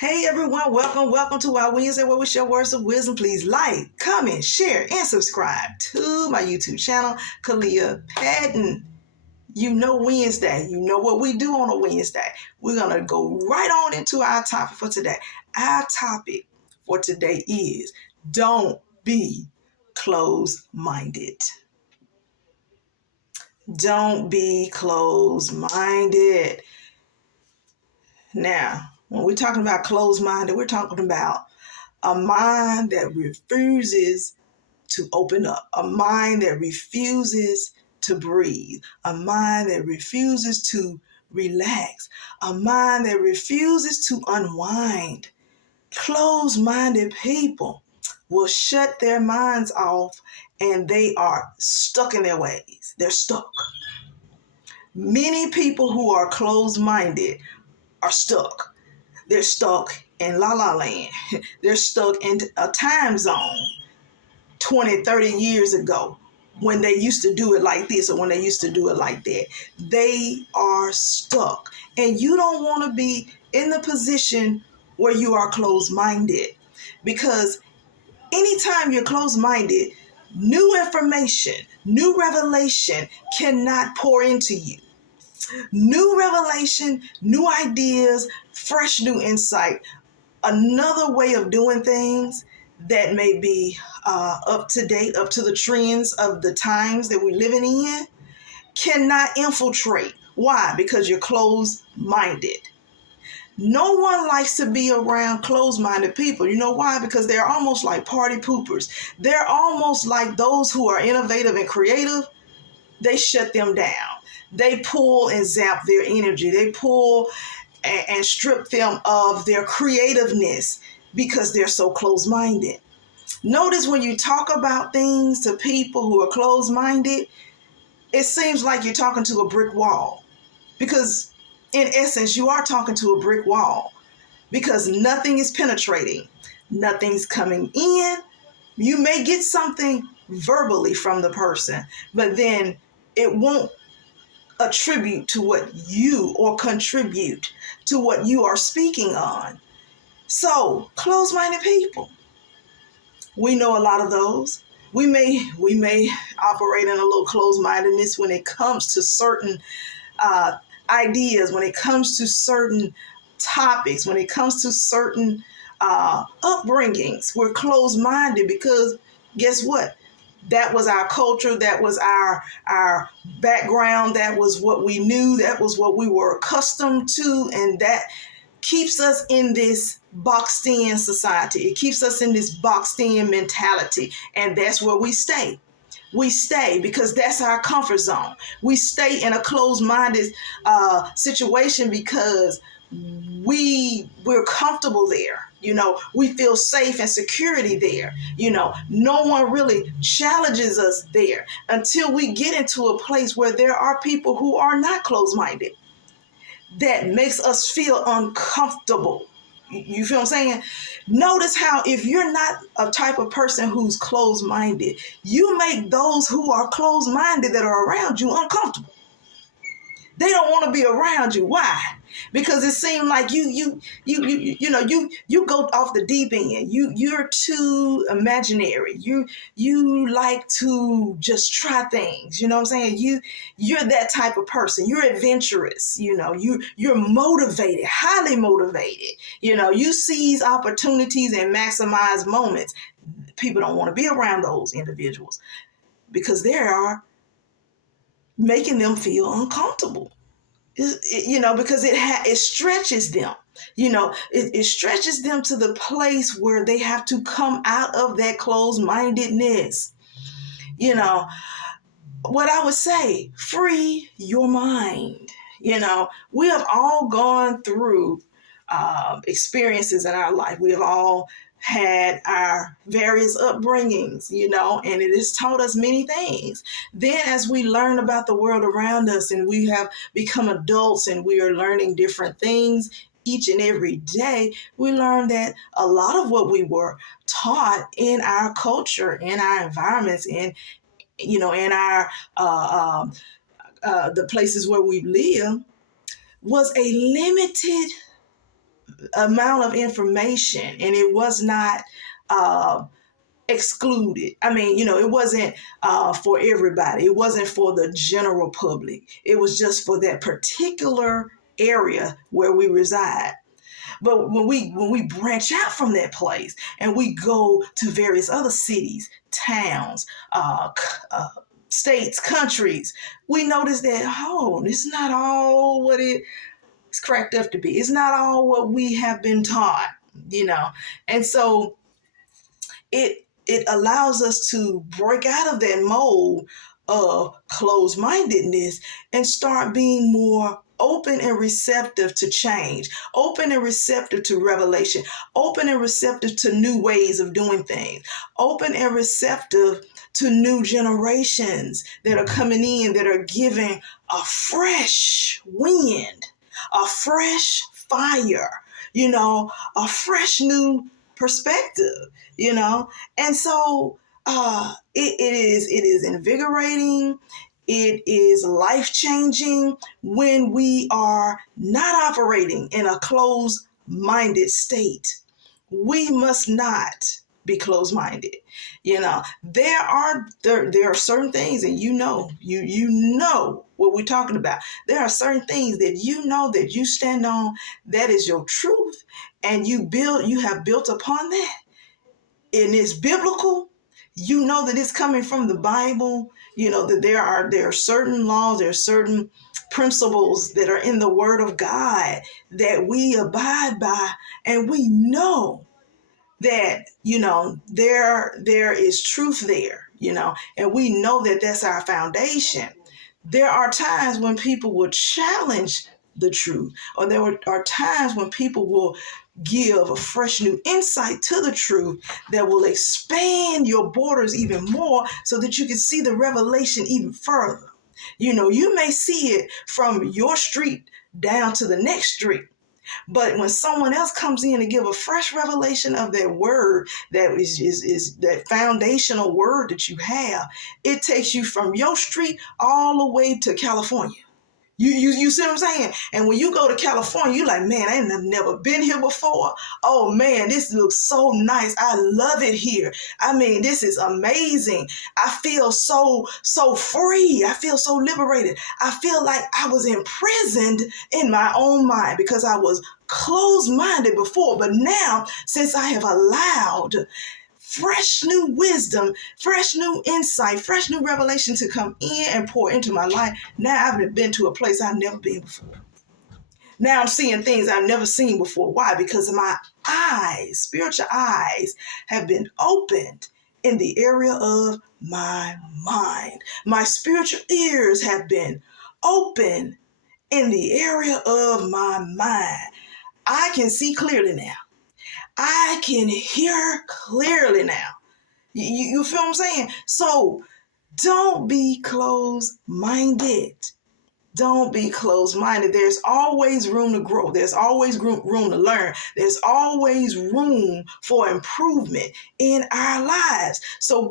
Hey everyone, welcome to our Wednesday where we share words of wisdom. Please like, comment, share, and subscribe to my YouTube channel, Kalia Patton. You know Wednesday. You know what we do on a Wednesday. We're going to go right on into our topic for today. Our topic for today is don't be closed-minded. Don't be closed-minded. Now, when we're talking about closed-minded, we're talking about a mind that refuses to open up, a mind that refuses to breathe, a mind that refuses to relax, a mind that refuses to unwind. Closed-minded people will shut their minds off and they are stuck in their ways. They're stuck. Many people who are closed-minded are stuck. They're stuck in la la land. They're stuck in a time zone 20, 30 years ago when they used to do it like this or when they used to do it like that. They are stuck. And you don't want to be in the position where you are closed-minded, because anytime you're closed-minded, new information, new revelation cannot pour into you. New revelation, new ideas, fresh new insight, another way of doing things that may be up to date, up to the trends of the times that we're living in, cannot infiltrate. Why? Because you're closed-minded. No one likes to be around closed-minded people. You know why? Because they're almost like party poopers. They're almost like those who are innovative and creative. They shut them down. They pull and zap their energy. They pull and strip them of their creativeness because they're so closed-minded. Notice when you talk about things to people who are closed-minded, it seems like you're talking to a brick wall, because in essence, you are talking to a brick wall, because nothing is penetrating, nothing's coming in. You may get something verbally from the person, but then it won't attribute to what you or contribute to what you are speaking on. So, closed-minded people, we know a lot of those. We may operate in a little closed-mindedness when it comes to certain ideas, when it comes to certain topics, when it comes to certain upbringings. We're closed-minded because guess what? That was our culture. That was our background. That was what we knew. That was what we were accustomed to. And that keeps us in this boxed in society. It keeps us in this boxed in mentality. And that's where we stay. We stay because that's our comfort zone. We stay in a closed-minded situation because we're comfortable there. We feel safe and security there. No one really challenges us there until we get into a place where there are people who are not closed-minded. That makes us feel uncomfortable. You feel what I'm saying? Notice how if you're not a type of person who's closed-minded, you make those who are closed-minded that are around you uncomfortable. They don't want to be around you. Why? Because it seems like you go off the deep end. You're too imaginary. You like to just try things. You know what I'm saying? You're that type of person. You're adventurous. You're motivated, highly motivated. You seize opportunities and maximize moments. People don't want to be around those individuals because they are making them feel uncomfortable. Because it stretches them. It stretches them to the place where they have to come out of that closed-mindedness. What I would say, free your mind. We have all gone through experiences in our life. We have all had our various upbringings, and it has taught us many things. Then as we learn about the world around us and we have become adults and we are learning different things each and every day, we learn that a lot of what we were taught in our culture, in our environments, in our the places where we live, was a limited amount of information, and it was not excluded. I mean, it wasn't for everybody. It wasn't for the general public. It was just for that particular area where we reside. But when we branch out from that place and we go to various other cities, towns, states, countries, we notice that, it's not all what it's cracked up to be. It's not all what we have been taught, And so it allows us to break out of that mold of closed-mindedness and start being more open and receptive to change, open and receptive to revelation, open and receptive to new ways of doing things, open and receptive to new generations that are coming in, that are giving a fresh wind, a fresh fire, a fresh new perspective, and so it is invigorating. It is life-changing when we are not operating in a closed-minded state. We must not be closed-minded. There are certain things, and you know what we're talking about. There are certain things that that you stand on, that is your truth, and you have built upon that, and it's biblical. That it's coming from the Bible. That there are certain laws, there are certain principles that are in the Word of God that we abide by, and we know that there is truth there, and we know that that's our foundation. There are times when people will challenge the truth, or there are times when people will give a fresh new insight to the truth that will expand your borders even more so that you can see the revelation even further. You may see it from your street down to the next street, but when someone else comes in and give a fresh revelation of that word, that is that foundational word that you have, it takes you from your street all the way to California. You see what I'm saying? And when you go to California, you're like, man, I have never been here before. Oh man, this looks so nice. I love it here. I mean, this is amazing. I feel so free. I feel so liberated. I feel like I was imprisoned in my own mind because I was closed-minded before. But now, since I have allowed fresh new wisdom, fresh new insight, fresh new revelation to come in and pour into my life, now I've been to a place I've never been before. Now I'm seeing things I've never seen before. Why? Because my eyes, spiritual eyes, have been opened in the area of my mind. My spiritual ears have been open in the area of my mind. I can see clearly now. I can hear clearly now. You feel what I'm saying? So don't be closed-minded. Don't be closed-minded. There's always room to grow. There's always room to learn. There's always room for improvement in our lives. So